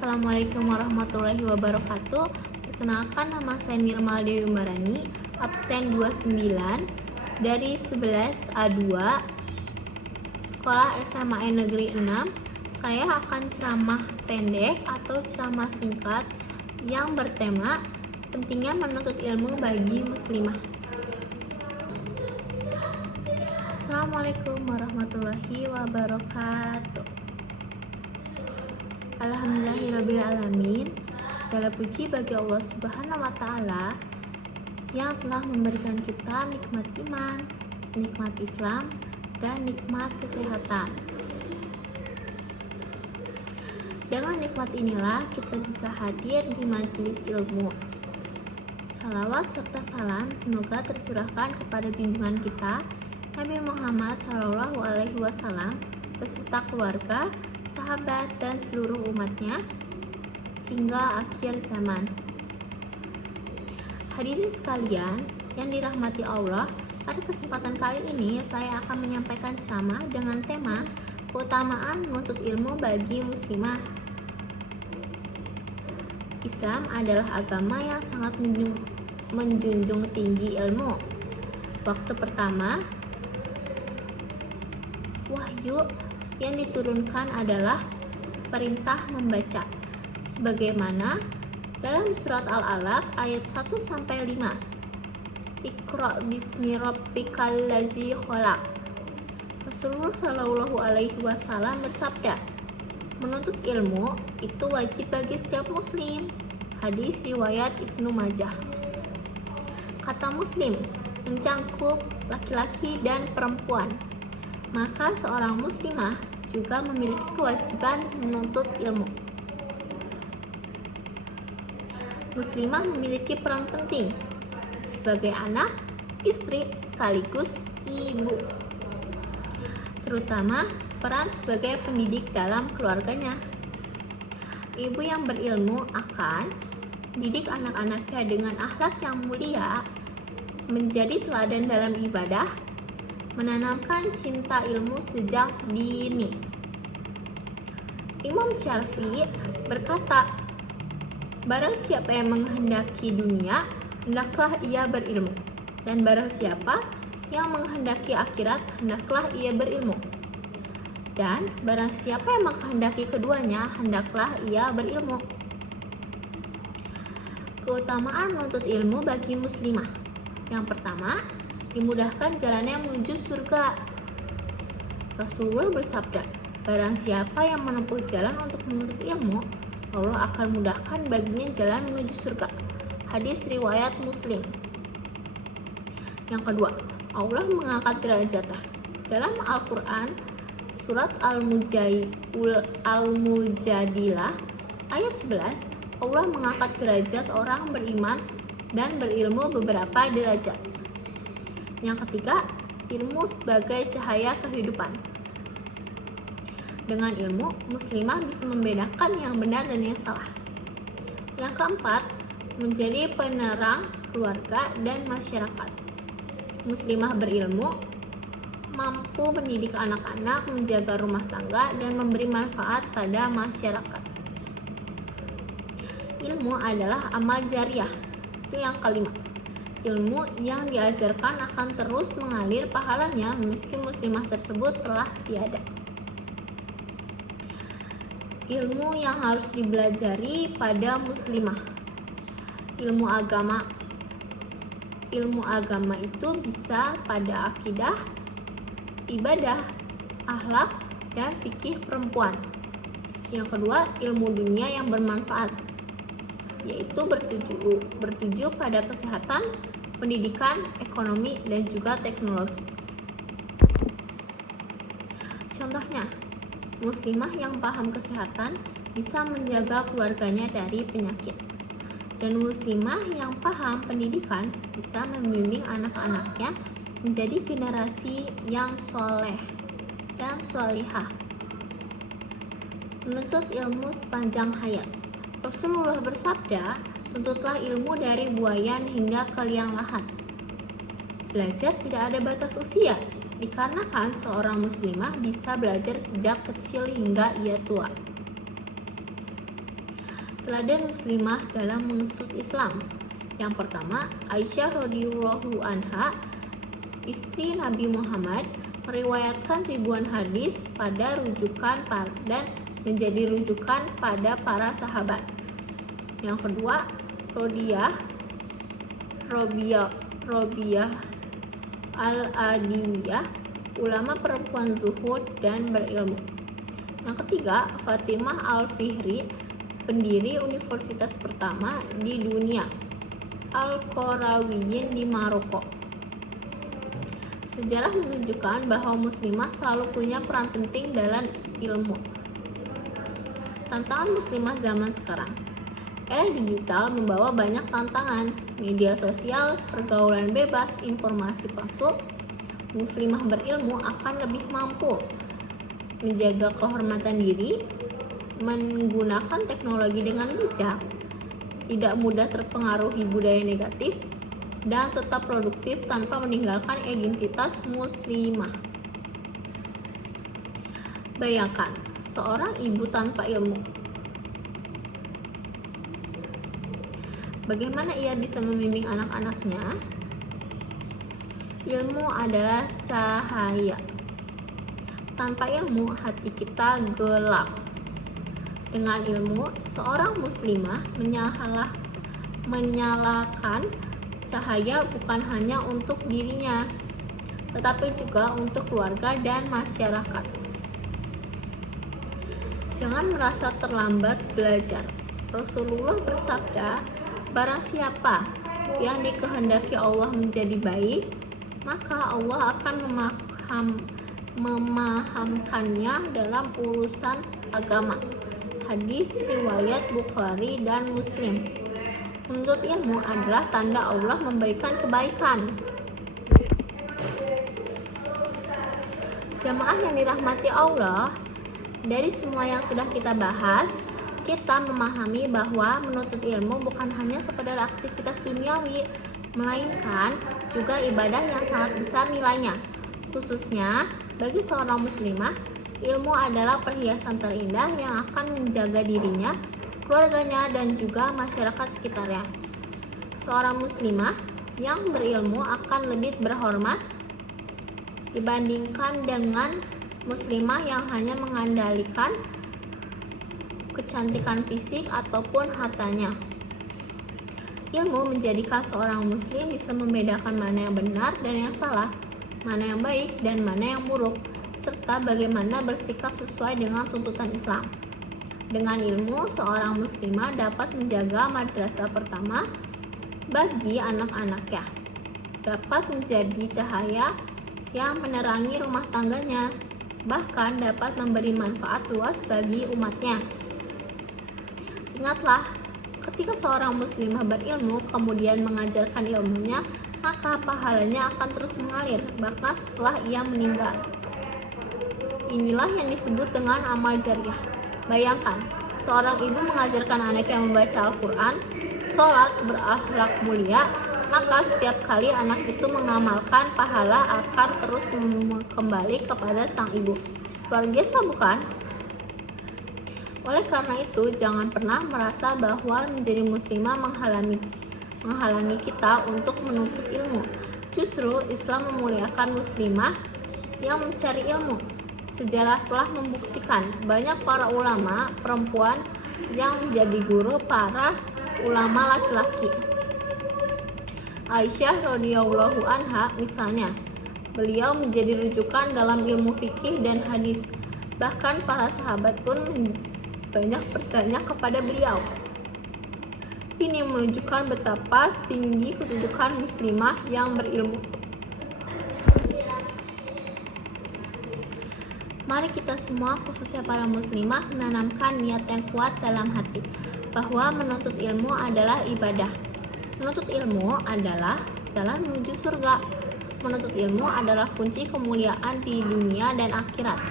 Assalamualaikum warahmatullahi wabarakatuh. Perkenalkan, nama saya Nirmal Dewi Marani, absen 29 dari 11 A2 Sekolah SMA Negeri 6. Saya akan ceramah pendek atau ceramah singkat yang bertema pentingnya menuntut ilmu bagi muslimah. Assalamualaikum warahmatullahi wabarakatuh. Alhamdulillahirrabbilalamin. Segala puji bagi Allah Subhanahu wa Ta'ala yang telah memberikan kita nikmat iman, nikmat Islam, dan nikmat kesehatan. Dengan nikmat inilah kita bisa hadir di majelis ilmu. Salawat serta salam semoga tercurahkan kepada junjungan kita Nabi Muhammad SAW beserta keluarga, sahabat, dan seluruh umatnya hingga akhir zaman. Hadirin sekalian yang dirahmati Allah, pada kesempatan kali ini saya akan menyampaikan ceramah dengan tema keutamaan menuntut ilmu bagi muslimah. Islam adalah agama yang sangat menjunjung tinggi ilmu. Waktu pertama, wahyu yang diturunkan adalah perintah membaca, sebagaimana dalam surat Al-Alaq ayat 1-5. Iqra bismi rabbikal ladzi khalaq. Rasulullah Shallallahu Alaihi Wasallam bersabda, menuntut ilmu itu wajib bagi setiap muslim. Hadis riwayat Ibnu Majah. Kata muslim mencangkup laki-laki dan perempuan. Maka seorang muslimah juga memiliki kewajiban menuntut ilmu. Muslimah memiliki peran penting sebagai anak, istri, sekaligus ibu, terutama peran sebagai pendidik dalam keluarganya. Ibu yang berilmu akan didik anak-anaknya dengan akhlak yang mulia, menjadi teladan dalam ibadah, menanamkan cinta ilmu sejak dini. Imam Syafi'i berkata, barang siapa yang menghendaki dunia, hendaklah ia berilmu, dan barang siapa yang menghendaki akhirat, hendaklah ia berilmu, dan barang siapa yang menghendaki keduanya, hendaklah ia berilmu. Keutamaan menuntut ilmu bagi muslimah. Yang pertama, dimudahkan jalannya menuju surga. Rasulullah bersabda, barang siapa yang menempuh jalan untuk menuntut ilmu, Allah akan mudahkan baginya jalan menuju surga. Hadis riwayat Muslim. Yang kedua, Allah mengangkat derajatnya. Dalam Al-Quran, surat Al-Mujadilah ayat 11, Allah mengangkat derajat orang beriman dan berilmu beberapa derajat. Yang ketiga, ilmu sebagai cahaya kehidupan. Dengan ilmu, muslimah bisa membedakan yang benar dan yang salah. Yang keempat, menjadi penerang keluarga dan masyarakat. Muslimah berilmu mampu mendidik anak-anak, menjaga rumah tangga, dan memberi manfaat pada masyarakat. Ilmu adalah amal jariah. Itu yang kelima. Ilmu yang diajarkan akan terus mengalir pahalanya meski muslimah tersebut telah tiada. Ilmu yang harus dipelajari pada muslimah. Ilmu agama itu bisa pada akidah, ibadah, akhlak, dan fikih perempuan. Yang kedua, ilmu dunia yang bermanfaat, yaitu bertuju pada kesehatan, pendidikan, ekonomi, dan juga teknologi. Contohnya, muslimah yang paham kesehatan bisa menjaga keluarganya dari penyakit, dan muslimah yang paham pendidikan bisa membimbing anak-anaknya menjadi generasi yang soleh dan solihah. Menuntut ilmu sepanjang hayat. Rasulullah bersabda, tuntutlah ilmu dari buayan hingga ke liang lahat. Belajar tidak ada batas usia, dikarenakan seorang muslimah bisa belajar sejak kecil hingga ia tua. Teladan muslimah dalam menuntut Islam. Yang pertama, Aisyah radhiyallahu anha, istri Nabi Muhammad, meriwayatkan ribuan hadis pada rujukan dan menjadi rujukan pada para sahabat. Yang kedua, Robiah al-Adawiyah, ulama perempuan zuhud dan berilmu. Yang ketiga, Fatimah al-Fihri, pendiri universitas pertama di dunia, Al-Qarawiyyin di Maroko. Sejarah menunjukkan bahwa muslimah selalu punya peran penting dalam ilmu. Tantangan muslimah zaman sekarang. Era digital membawa banyak tantangan, media sosial, pergaulan bebas, informasi palsu. Muslimah berilmu akan lebih mampu menjaga kehormatan diri, menggunakan teknologi dengan bijak, tidak mudah terpengaruhi budaya negatif, dan tetap produktif tanpa meninggalkan identitas muslimah. Bayangkan, seorang ibu tanpa ilmu. Bagaimana ia bisa membimbing anak-anaknya? Ilmu adalah cahaya. Tanpa ilmu, hati kita gelap. Dengan ilmu, seorang muslimah menyalakan cahaya bukan hanya untuk dirinya, tetapi juga untuk keluarga dan masyarakat. Jangan merasa terlambat belajar. Rasulullah bersabda, barang siapa yang dikehendaki Allah menjadi baik, maka Allah akan memahamkannya dalam urusan agama. Hadis riwayat Bukhari dan Muslim. Menuntut ilmu adalah tanda Allah memberikan kebaikan. Jamaah yang dirahmati Allah, dari semua yang sudah kita bahas, kita memahami bahwa menuntut ilmu bukan hanya sekedar aktivitas duniawi, melainkan juga ibadah yang sangat besar nilainya. Khususnya bagi seorang muslimah, ilmu adalah perhiasan terindah yang akan menjaga dirinya, keluarganya, dan juga masyarakat sekitarnya. Seorang muslimah yang berilmu akan lebih berhormat dibandingkan dengan muslimah yang hanya mengandalkan kecantikan fisik ataupun hartanya. Ilmu menjadikan seorang muslim bisa membedakan mana yang benar dan yang salah, mana yang baik dan mana yang buruk, serta bagaimana bersikap sesuai dengan tuntutan Islam. Dengan ilmu, seorang muslimah dapat menjaga madrasah pertama bagi anak-anaknya, dapat menjadi cahaya yang menerangi rumah tangganya, bahkan dapat memberi manfaat luas bagi umatnya. Ingatlah, ketika seorang muslimah berilmu kemudian mengajarkan ilmunya, maka pahalanya akan terus mengalir bahkan setelah ia meninggal. Inilah yang disebut dengan amal jariah. Bayangkan, seorang ibu mengajarkan anaknya membaca Al-Quran, sholat, berakhlak mulia, maka setiap kali anak itu mengamalkan, pahala akan terus kembali kepada sang ibu. Luar biasa bukan? Oleh karena itu, jangan pernah merasa bahwa menjadi muslimah menghalangi kita untuk menuntut ilmu. Justru Islam memuliakan muslimah yang mencari ilmu. Sejarah telah membuktikan banyak para ulama perempuan yang menjadi guru para ulama laki-laki. Aisyah radhiyallahu anha misalnya, beliau menjadi rujukan dalam ilmu fikih dan hadis. Bahkan para sahabat pun banyak bertanya kepada beliau. Ini menunjukkan betapa tinggi kedudukan muslimah yang berilmu. Mari kita semua, khususnya para muslimah, menanamkan niat yang kuat dalam hati bahwa menuntut ilmu adalah ibadah. Menuntut ilmu adalah jalan menuju surga. Menuntut ilmu adalah kunci kemuliaan di dunia dan akhirat.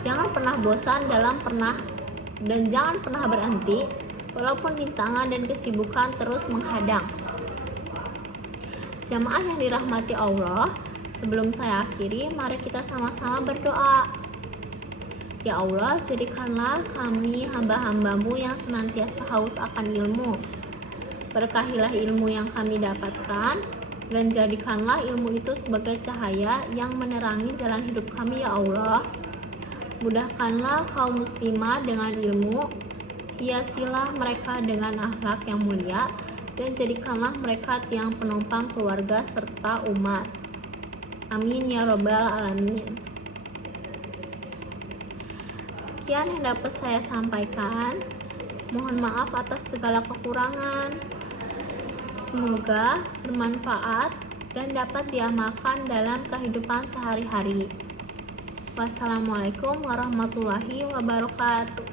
Jangan pernah bosan dan jangan pernah berhenti walaupun rintangan dan kesibukan terus menghadang. Jamaah yang dirahmati Allah, sebelum saya akhiri, mari kita sama-sama berdoa. Ya Allah, jadikanlah kami hamba-hambamu yang senantiasa haus akan ilmu. Berkahilah ilmu yang kami dapatkan, dan jadikanlah ilmu itu sebagai cahaya yang menerangi jalan hidup kami, ya Allah. Mudahkanlah kaum muslimah dengan ilmu, hiasilah mereka dengan akhlak yang mulia, dan jadikanlah mereka tiang penopang keluarga serta umat. Amin ya robbal alamin. Sekian yang dapat saya sampaikan. Mohon maaf atas segala kekurangan. Semoga bermanfaat dan dapat diamalkan dalam kehidupan sehari-hari. Wassalamualaikum warahmatullahi wabarakatuh.